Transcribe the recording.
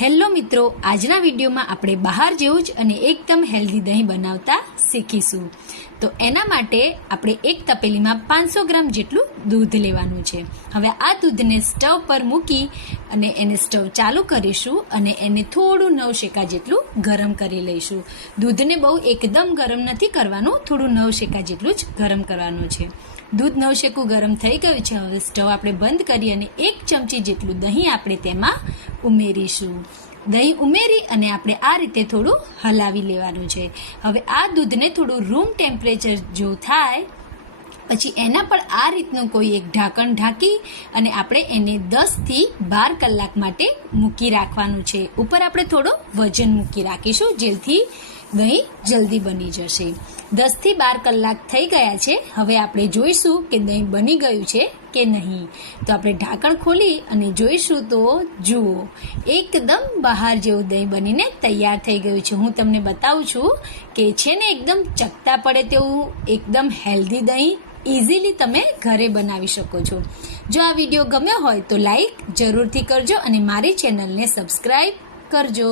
Hello મિત્રો, આજના વિડીયોમાં આપણે બહાર જેવું જ અને એકદમ હેલ્ધી દહીં બનાવતા શીખીશું. તો એના માટે આપણે એક તપેલીમાં 500 ગ્રામ જેટલું દૂધ લેવાનું છે. હવે આ દૂધને સ્ટવ પર મૂકી અને એને સ્ટવ ચાલુ કરીશું અને એને થોડું 9 શેકા જેટલું ગરમ કરી લઈશું. દૂધને બહુ એકદમ ગરમ નથી કરવાનું, થોડું 9 શેકા જેટલું જ ગરમ કરવાનું છે. દૂધ 9 શેકું ગરમ થઈ ગયું છે. હવે સ્ટવ આપણે બંધ કરી અને 1 ચમચી જેટલું દહીં આપણે તેમાં ઉમેરીશું. દહીં ઉમેરી અને આપણે આ રીતે થોડું હલાવી લેવાનું છે. હવે આ દૂધને થોડું રૂમ ટેમ્પરેચર જો થાય પછી એના પર આ રીતનું કોઈ એક ઢાંકણ ઢાંકી અને આપણે એને 10થી 12 કલાક માટે મૂકી રાખવાનું છે. ઉપર આપણે થોડો વજન મૂકી રાખીશું જેથી દહીં જલ્દી બની જશે. 10થી 12 કલાક થઈ ગયા છે. હવે આપણે જોઈશું કે દહીં બની ગયું છે કે નહીં. તો આપણે ઢાંકણ ખોલી અને જોઈશું તો જુઓ, એકદમ બહાર જેવું દહીં બનીને તૈયાર થઈ ગયું છે. હું તમને બતાવું છું કે છે ને એકદમ ચકતા પડે તેવું એકદમ હેલ્ધી દહીં ઇઝીલી તમે ઘરે બનાવી શકો છો. જો આ વિડીયો ગમ્યો હોય તો લાઈક જરૂરથી કરજો અને મારી ચેનલને સબસ્ક્રાઈબ કરજો.